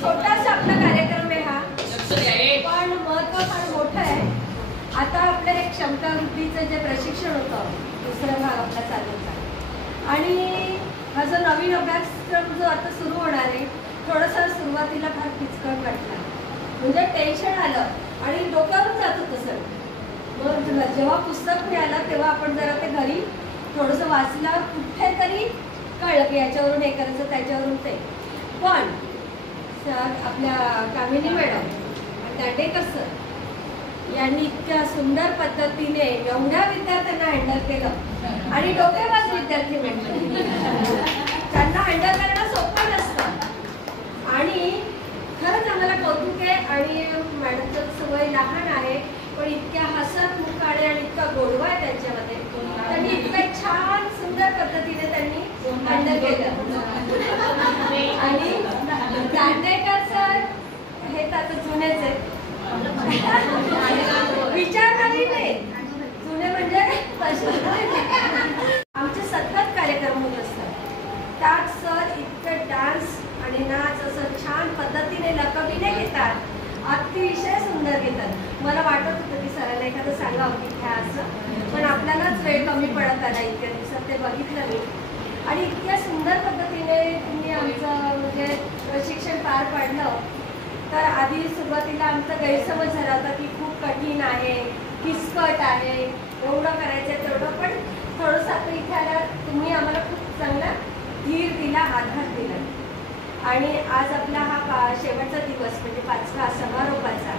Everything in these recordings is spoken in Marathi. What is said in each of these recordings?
छोटासा आपला कार्यक्रम आहे हा, पण महत्व फार मोठं आहे। आता आपलं एक क्षमता वृद्धीचं जे प्रशिक्षण होतं दुसरा भाग आपला चालू होता आणि हा जो नवीन अभ्यासक्रम जो आता सुरू होणार आहे थोडासा सुरुवातीला फार किचकट वाटला, म्हणजे टेन्शन आलं आणि डोक्यावरून जात होतं सर। मग जेव्हा पुस्तक मिळालं तेव्हा आपण जरा ते घरी थोडंसं वाचलं, कुठेतरी कळलं की याच्यावरून हे करायचं त्याच्यावरून ते। पण आपल्या कामिनी मॅडम दांडेकर सर यांनी इतक्या सुंदर पद्धतीने एवढ्या विद्यार्थ्यांना हँडल केलं आणि डोकेबाज विद्यार्थी म्हणजे त्यांना हँडल करणं सोपं नसतं आणि खरंच आम्हाला कौतुक आहे। आणि मॅडमचं सवय लहान आहे पण इतक्या हसत मुखाने आणि इतका गोडवा आहे त्यांच्यामध्ये, त्यांनी इतकं छान सुंदर पद्धतीने त्यांनी हँडल केलं। आणि दांडेकर सर हे तर आता जुनेच आहेत, विचारणारी नाही, जुने म्हणजे आमचे सतत कार्यक्रम होत असतात। त्यात सर इतकं डान्स आणि नाच असं छान पद्धतीने लकबीने घेतात, अतिशय सुंदर घेतात। मला वाटत होतं की सरांना एखादं सांगावं की घ्या असं, पण आपल्यालाच वेळ कमी पडत आला इतक्या दिवसात, ते बघितलं मी। आणि इतक्या सुंदर पद्धतीने तुम्ही आमचं म्हणजे प्रशिक्षण पार पाडलं। तर आधी सुरुवातीला आमचा गैरसमज झाला होता की खूप कठीण आहे, किचकट आहे, एवढं करायचं तेवढं, पण थोडंसं आता इथे आला तुम्ही आम्हाला खूप चांगला धीर दिला, आधार दिला। आणि आज आपला हा शेवटचा दिवस म्हणजे 5वा समारोपाचा।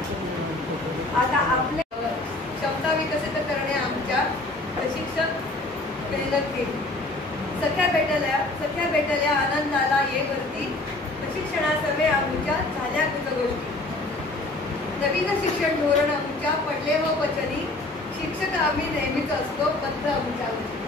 आता आपले क्षमता विकसित करणे आमच्या प्रशिक्षक मेहनत केली। सख्या भेटल्या आनंदाला ये वरती, प्रशिक्षणासमय आमच्या झाल्या कृत गोष्टी। नवीन शिक्षण धोरण आमच्या पडले व वचनी, शिक्षक आम्ही नेहमीच असतो बद्ध आमच्यावर।